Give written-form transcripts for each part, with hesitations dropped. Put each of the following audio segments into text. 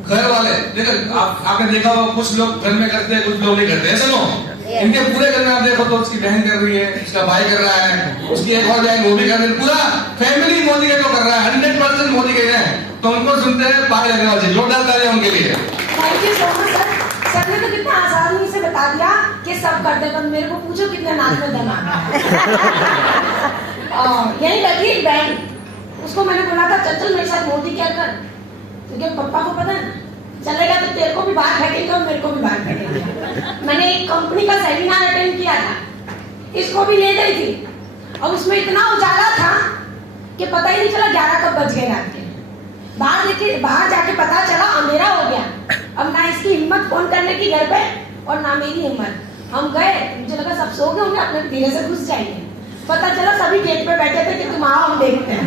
घर वाले देखो, आपने देखा होगा कुछ लोग घर में करते हैं, कुछ लोग नहीं करते, ऐसा नो। इनके पूरे घर में आप देखो तो उसकी बहन कर रही है, उसका भाई कर रहा है, उसकी एक और बहन वो भी कर रही है, पूरा फैमिली मोदी के को कर रहा है, 100% मोदी के हैं। तो उनको सुनते हैं पागल लगने वाले, जोरदार तालियां उनके लिए। Thank you so much sir. Sir ने तो कितना आसानी से बता दिया कि सब कर दे, मेरे को पूछो कितने नाक में दम आ गया। यही लगी एक बहन, उसको मैंने बोला था चल मेरे साथ मोदी क्या कर, क्योंकि पप्पा को पता है चलेगा तो तेरे को भी बाहर फेंकेंगे और मेरे को भी बाहर फेंकेंगे। मैंने एक कंपनी का सेमिनार अटेंड किया था, इसको भी ले गई थी, और उसमें इतना उजाला था कि पता ही नहीं चला 11 कब बज गए रात के। बाहर जाके पता चला अंधेरा हो गया। अब ना इसकी हिम्मत फोन करने की घर पे और ना मेरी हिम्मत। हम गए, मुझे लगा सब सो गए होंगे, अपने धीरे से घुस जाएंगे। पता चला सभी गेट पे बैठे थे कि तुम आओ हम देखते हैं।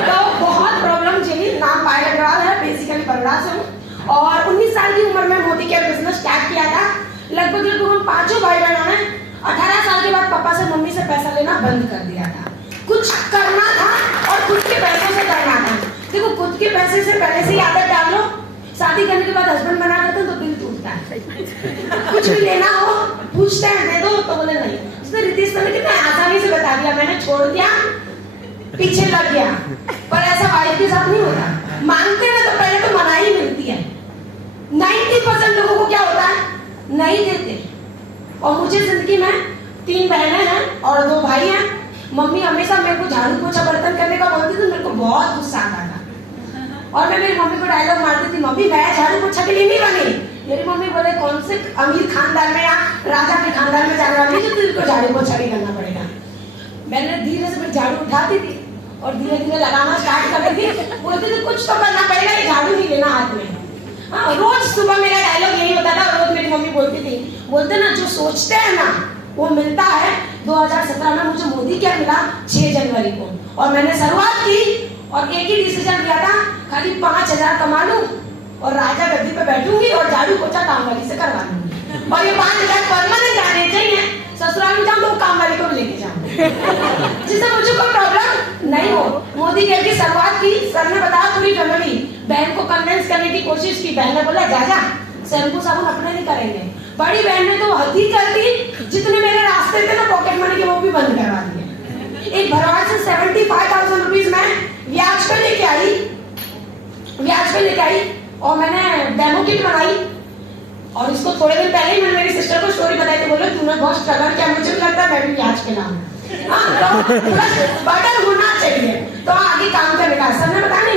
तो बहुत प्रॉब्लम झेली। नाम पायल अग्रवाल है, बेसिकली बड़ौदा से हूँ, और 19 साल की उम्र में मोदी केयर बिजनेस स्टार्ट किया था। लगभग हम 5 भाई बहनों ने 18 साल के बाद पापा से मम्मी से पैसा लेना बंद कर दिया था। कुछ करना था और खुद के पैसों से करना था। देखो, खुद के पैसे से पहले से ही आदत डाल लो, शादी करने के बाद हस्बैंड बना करते तो दिल टूटता है। कुछ भी लेना हो पूछते हैं दे दो, तो बोले नहीं। उसने रितेश ने कितना आसानी से बता दिया, मैंने छोड़ दिया, पीछे लग गया। पर ऐसा वाइफ के साथ नहीं होता। मांगते हैं तो पहले तो मनाही मिलती है। 90% लोगों को क्या होता है, नहीं देते। और मुझे जिंदगी में 3 बहनें हैं और 2 भाई हैं। मम्मी हमेशा मेरे को झाड़ू पोछा बर्तन करने का बोलती थी, मेरे को बहुत गुस्सा आता था और मैं मेरी मम्मी को डायलॉग मारती थी, मम्मी मैं झाड़ू पोछा के लिए नहीं बनी। मेरी मम्मी बोले कौन से अमीर खानदान में या राजा के खानदान में जाने वाली है जो तुझको झाड़ू पोछा नहीं करना पड़ेगा। मैंने धीरे से झाड़ू उठाती थी और धीरे धीरे लगाना स्टार्ट कर दी थी। बोलती थी कुछ तो करना पड़ेगा, ये झाड़ू नहीं लेना हाथ में। हाँ, रोज सुबह मेरा डायलॉग यही होता था। रोज मेरी मम्मी बोलती थी, बोलते ना जो सोचते हैं ना वो मिलता है। 2017 में मुझे मोदी क्या मिला 6 जनवरी को, और मैंने शुरुआत की और एक ही डिसीजन लिया था, खाली 5000 कमा लूं और राजा गद्दी पे बैठूंगी और झाड़ू पोछा काम वाली से करवा लूंगी। और ये 5000 परमानेंट जाने चाहिए। ससुराल में जाऊं तो काम वाली को भी लेके जाऊं, जिससे मुझे कोई प्रॉब्लम नहीं हो। मोदी केयर की शुरुआत की, सर ने बताया पूरी फैमिली, बहन को कन्विंस करने की कोशिश की। बहन ने बोला जा शैम्पू साबुन अपने नहीं करेंगे। बड़ी बहन ने तो हद ही कर दी, जितने मेरे रास्ते थे ना पॉकेट मनी के वो भी बंद करवा दिए। एक भरवाड़ से 75,000 रुपीज में ब्याज पे लेके आई और मैंने डेमो किट बनाई। और इसको थोड़े दिन पहले ही मैंने मेरी सिस्टर को स्टोरी बताई, तो बोले तूने बहुत स्ट्रगल किया, मुझे भी लगता है मैं भी ब्याज पे लाऊं। बटन होना चाहिए तो आगे काम करने का। सर ने बताया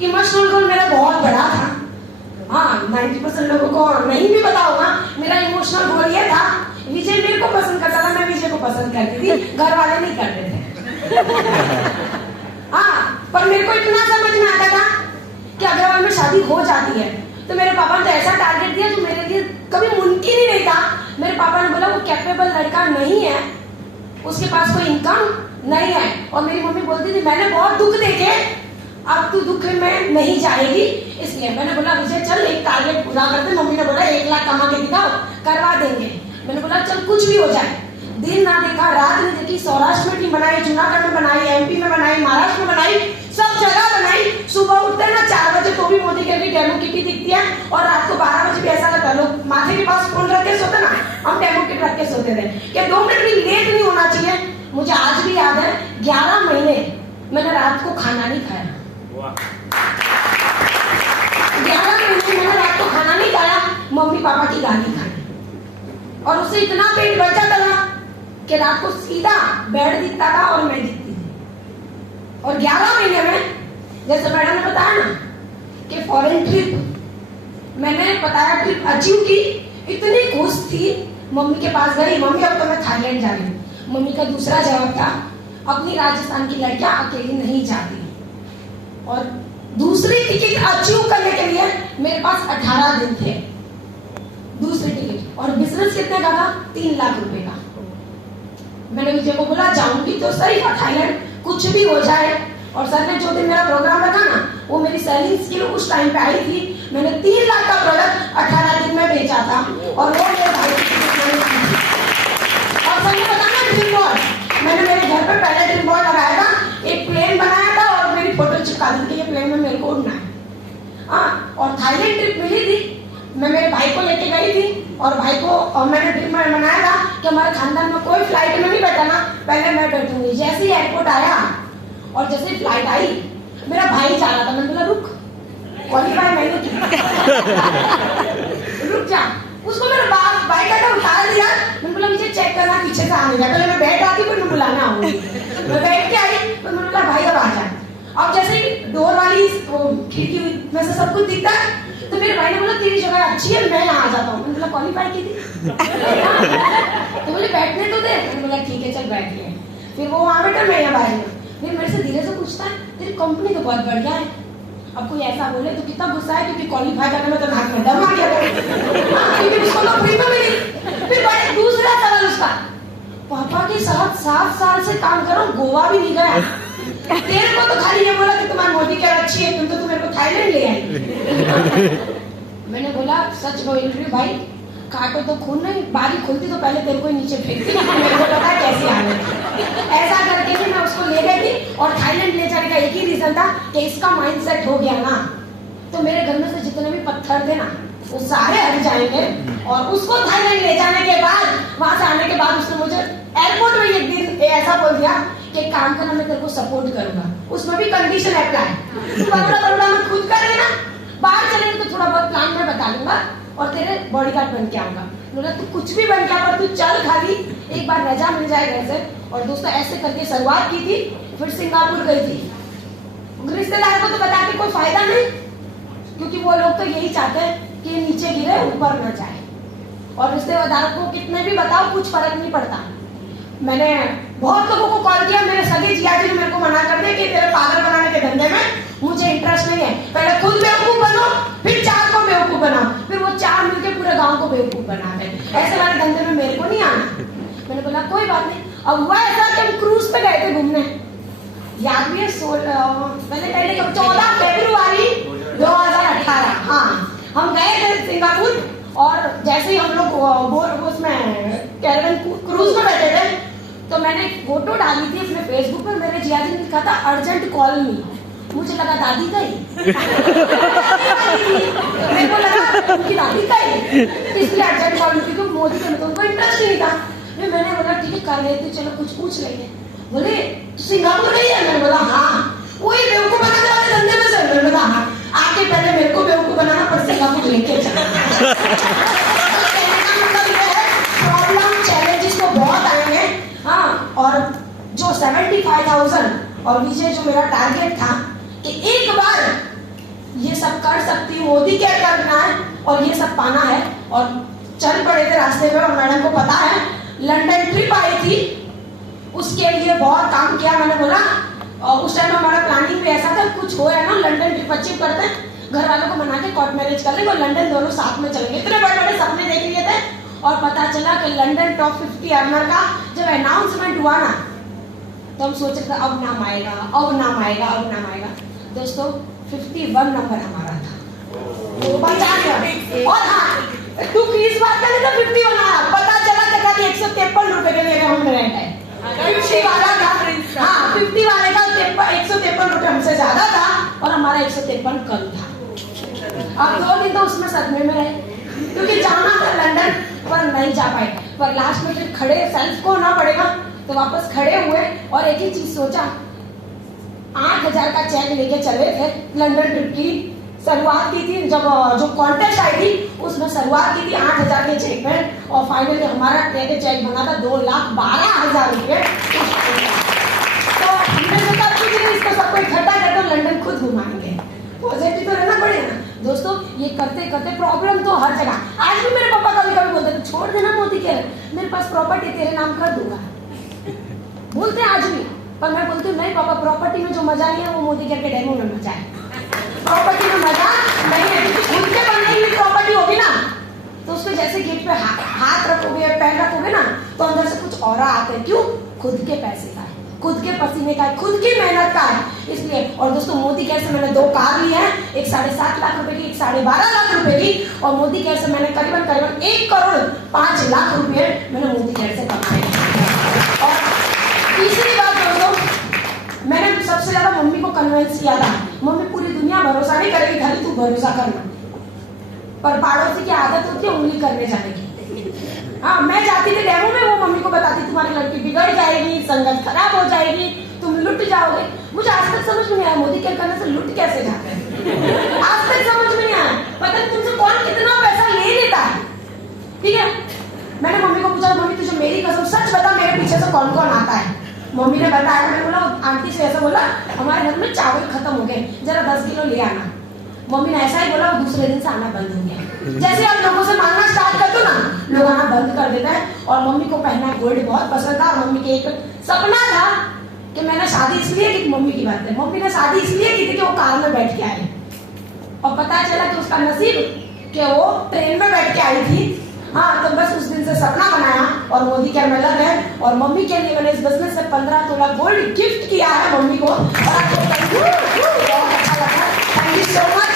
इमोशनल गोल मेरा बहुत बड़ा था। हाँ, 90% लोगों को नहीं भी पता होगा, मेरा इमोशनल गोल ये था, विजय मेरे को पसंद करता था, मैं विजय को पसंद करती थी, घर वाले नहीं करते थे। हाँ, पर मेरे को इतना समझ में आता था कि अग्रवाल में शादी हो जाती है तो मेरे पापा ने तो ऐसा टारगेट दिया जो मेरे लिए कभी मुमकिन ही नहीं था। मेरे पापा ने बोला वो कैपेबल लड़का नहीं है, उसके पास कोई इनकम नहीं है। और मेरी मम्मी बोलती थी मैंने बहुत दुख देखे, अब तू दुख में नहीं जाएगी। इसलिए मैंने बोला विजय चल एक टारगेट पूरा कर दे। मम्मी ने बोला 1 लाख कमा के दिखाओ, करवा देंगे। मैंने बोला चल कुछ भी हो जाए। दिन ना देखा रात नहीं देखी, सौराष्ट्र में टीम बनाई, जूनागढ़ में बनाई, एमपी में बनाई, महाराष्ट्र में बनाई, सब जगह बनाई। सुबह उठते ना 4 बजे तो भी मोदी के डेमो किट दिखती है, और रात को 12 बजे भी ऐसा लगता है लोग माथे के पास फोन रख के सोते ना, हम डेमो किट रख के सोते थे कि 2 मिनट भी लेट नहीं होना चाहिए। मुझे आज भी याद है 11 महीने मैंने रात को खाना नहीं खाया। 11 महीने मैंने रात को खाना नहीं खाया, मम्मी पापा की गाली खाई, और उससे इतना पेट भर जाता था कि रात को सीधा बेड दिखता था और मैं दिखती थी। और 11 महीने में जैसे मैडम ने बताया ना कि फॉरेन ट्रिप मैंने बताया, ट्रिप अचीव की, इतनी खुश थी। मम्मी के पास गई, मम्मी अब तो मैं थाईलैंड जा रही हूँ। मम्मी का दूसरा जवाब था अपनी राजस्थान की लड़कियां अकेली नहीं जाती। और दूसरी टिकट अचीव करने के लिए मेरे पास 18 दिन थे, दूसरी टिकट। और बिजनेस कितने का था? 3 लाख रुपए का। मैंने विजय को बोला जाऊंगी तो सही थाईलैंड, कुछ भी हो जाए। और सर ने जो दिन मेरा प्रोग्राम रखा ना, वो मेरी सेलिंग स्किल उस टाइम पे आई थी। मैंने 3 लाख का प्रोडक्ट 18 दिन में बेचा था, और वो मेरे भाई और सर ने बताया ड्रीम बॉल, मैंने मेरे घर पे पहले ड्रीम बॉल लगाया था, एक प्लेन बनाया था और मेरी फोटो चिपका दी कि ये प्लेन में मेरे को उड़ना है। थाईलैंड ट्रिप मिली थी, मैं मेरे भाई को लेके गई थी और भाई को मैंने ट्रिप में मनाया था कि हमारे खानदान में कोई फ्लाइट में नहीं बैठा ना, पहले मैं बैठूंगी। जैसे ही एयरपोर्ट आया और जैसे ही फ्लाइट आई, मेरा भाई जा रहा था, मैंने बोला रुक, क्वालिफाई मैंने रुक जा। उसको मेरा बाइक का उठा दिया, मैंने बोला मुझे चेक करना पीछे से आने जा। पहले मैं बैठ आती फिर मैं बुलाना आऊंगी। मैं बैठ के आई तो मैंने बोला भाई अब आ जा। अब जैसे ही डोर वाली खिड़की में से सब कुछ दिखता है तो मेरे भाई ने बोला तेरी जगह अच्छी है, मैं यहाँ आ जाता हूँ। मैंने बोला क्वालिफाई की थी तो मुझे बैठने तो दे। मैंने बोला ठीक है चल बैठ ले। फिर वो वहाँ बैठा, मैं यहाँ बाहर में। फिर मेरे से धीरे से पूछता है तेरी कंपनी तो बहुत बढ़िया है। अब कोई ऐसा बोले तो कितना गुस्सा है, क्योंकि क्वालिफाई करने में तो नाक में दम आ गया क्योंकि उसको तो फ्री में मिली। फिर बड़े दूसरा सवाल उसका, पापा के साथ 7 साल से काम करो, गोवा भी नहीं गया, तेरे को तो खाली ये बोला कि तुम्हारी मोदी क्या अच्छी है, तुम तो मेरे को थाईलैंड ले आई। मैंने बोला सच बोल रही भाई, काटो तो खून नहीं, बारी खुलती तो पहले तेरे को नीचे फेंकती, मेरे को पता है कैसे आने। ऐसा करके भी मैं उसको ले गई थी और थाईलैंड ले जाने का एक ही रीजन था कि इसका माइंडसेट हो गया ना तो मेरे घर में से जितने भी पत्थर थे ना वो सारे हट जाएंगे। और उसको थाईलैंड ले जाने के बाद, वहां से आने के बाद उसने मुझे एयरपोर्ट में एक दिन ऐसा बोल दिया कि काम करना मैं तेरे को सपोर्ट करूंगा, उसमें भी कंडीशन अप्लाई, बड़ा मैं खुद कर लेना, बाहर चलेंगे तो थोड़ा बहुत प्लान मैं बता दूंगा और तेरे बॉडीगार्ड बन के आऊंगा। बोला तू कुछ भी बन गया पर तू चल, खाली एक बार रजा मिल जाए घर से। और दोस्तों ऐसे करके शुरुआत की थी, फिर सिंगापुर गई थी। रिश्तेदार को तो बता के कोई फायदा नहीं, क्योंकि वो लोग तो यही चाहते हैं कि नीचे गिरे ऊपर न जाए, और रिश्तेदार को कितने भी बताओ कुछ फर्क नहीं पड़ता। मैंने बहुत लोगों को कॉल किया, मेरे सगे जिया जी ने मेरे को मना कर दिया कि तेरे पागल बनाने के धंधे में मुझे इंटरेस्ट नहीं है, पहले खुद बेवकूफ बनो फिर 4 को बेवकूफ बनाओ, फिर वो 4 मिलके पूरे गांव को बेवकूफ बनाते हैं, ऐसे वाले धंधे में मेरे को नहीं आना। मैंने बोला कोई बात नहीं। अब हुआ ऐसा कि हम क्रूज पे गए थे घूमने, याद भी है, पहले 14 फरवरी 2018, हाँ हम गए थे सिंगापुर। और जैसे ही हम लोग उसमें कैरेबियन क्रूज में बैठे थे तो मैंने एक फोटो डाली थी अपने फेसबुक पे, मेरे जिया जी ने लिखा था अर्जेंट कॉल मी, मुझे लगा दादी का ही मेरे को लगा उनकी दादी का ही, इसलिए अर्जेंट कॉल मी, क्योंकि मोदी के तो उनको इंटरेस्ट नहीं था। मैंने बोला ठीक है कर लेते, चलो कुछ पूछ लेंगे। बोले तू सिंगापुर गई है? मैंने बोला हाँ। वही बेवकूफ बनाने वाले धंधे में से? मैंने बोला हाँ। आके पहले मेरे को बेवकूफ बनाना पर सिंगापुर लेके चलना। प्रॉब्लम चैलेंजेस तो बहुत आए हैं, हाँ। और जो 75,000 और नीचे जो मेरा टारगेट था कि एक बार ये सब कर सकती हूँ, मोदी क्या करना है और ये सब पाना है। और चल पड़े थे रास्ते में, और मैडम को पता है लंदन ट्रिप आई थी, उसके लिए बहुत काम किया। मैंने बोला और उस टाइम हमारा प्लानिंग भी ऐसा था, कुछ हो है ना लंदन ट्रिप अचीव करते हैं, घर वालों को मना के कोर्ट मैरिज कर लेंगे और लंदन दोनों साथ में चलेंगे। इतने बड़े बड़े सपने देख लिए थे। और पता चला कि लंदन टॉप 50 अर्नर का जब अनाउंसमेंट हुआ ना तो हम सोच रहे थे अब नाम आएगा, अब नाम आएगा, अब नाम आएगा। दोस्तों 51 नंबर हमारा था, तो बचा गया। और हाँ तू इस बात का नहीं तो 51 आया, पता चला कि 153 रुपए के लिए हम रेंट है। 50 वाला था, हाँ 50 वाले का 153 रुपए हमसे ज्यादा था और हमारा 153 कम था। अब 2 दिन तो उसमें सदमे में रहे, क्योंकि जाना था लंदन पर नहीं जा पाए। पर लास्ट में फिर खड़े, सेल्फ को ना पड़ेगा तो वापस खड़े हुए और एक ही चीज सोचा, 8,000 का चेक लेके चले थे। लंदन ट्रिप की शुरुआत की थी, जब जो कॉन्टेस्ट आई थी उसमें शुरुआत की थी 8,000 के चेक में, और फाइनली हमारा चेक बना था 2,12,000 रुपए। तो हमने सोचा इसको सबको इकट्ठा करके लंदन खुद घुमाएंगे, पॉजिटिव तो रहना पड़ेगा ना। दोस्तों ये करते करते प्रॉब्लम तो हर जगह। आज भी मेरे पापा कभी कभी बोलते थे छोड़ देना मोदी के, मेरे पास प्रॉपर्टी तेरे नाम कर दूंगा, बोलते हैं आज भी। पर मैं बोलती हूँ नहीं पापा, प्रॉपर्टी में जो मजा नहीं है वो मोदी के डेमो में मजा है। प्रॉपर्टी में मजा नहीं है, क्योंकि खुद के बनने की प्रॉपर्टी होगी ना तो उसको जैसे गेट पे हाथ रखोगे, पैर रखोगे ना तो अंदर से कुछ और आते हैं। क्यों? खुद के पैसे का है, खुद के पसीने का है, खुद की मेहनत का है, इसलिए। और दोस्तों मोदी कैसे मैंने 2 कार ली है, एक 7.5 लाख रुपए की, एक 12.5 लाख रुपए की। और मोदी कैसे मैंने करीबन 1,05,00,000 रुपए मैंने मोदी कैसे कमाए। और तीसरी बात दोस्तों, मैंने सबसे ज्यादा मम्मी को कन्विंस किया था, मम्मी पूरी दुनिया भरोसा नहीं करेगी, खाली तू भरोसा करना। पर पड़ोसी की आदत होती है उंगली करने जाने की। हाँ, मैं जाती थी डेमो में, वो मम्मी को बताती तुम्हारी लड़की बिगड़ जाएगी, संगत खराब हो जाएगी, तुम लुट जाओगे। मुझे आज तक समझ में नहीं आया मोदी के करने से लुट कैसे जाते हैं, आज तक समझ में नहीं आया। पता नहीं तुमसे कौन कितना पैसा ले लेता है। ठीक है, मैंने मम्मी को पूछा, मम्मी तुझे मेरी कसम सच बता मेरे पीछे से कौन कौन आता है। मम्मी ने बताया। मैंने बोला आंटी से ऐसा बोला, हमारे घर में चावल खत्म हो गए, जरा 10 किलो ले आना। मम्मी ने ऐसा ही बोला, वो दूसरे दिन से आना बंद हो गया। जैसे आप लोगों से मांगना स्टार्ट कर दो ना, लोग आना बंद कर देता है। और मम्मी को पहनना गोल्ड बहुत पसंद था। मम्मी के एक सपना था कि मैंने शादी इसलिए की, मम्मी की बात है, मम्मी ने शादी इसलिए की थी कि वो कार में बैठ के आए, और पता चला कि उसका नसीब कि वो ट्रेन में बैठ के आई थी। हाँ, तो बस उस दिन से सपना बनाया और मोदी के मेला है। और मम्मी के लिए मैंने इस बिजनेस से 15 तोला गोल्ड गिफ्ट किया है मम्मी को। बहुत अच्छा लगा, थैंक यू सो मच।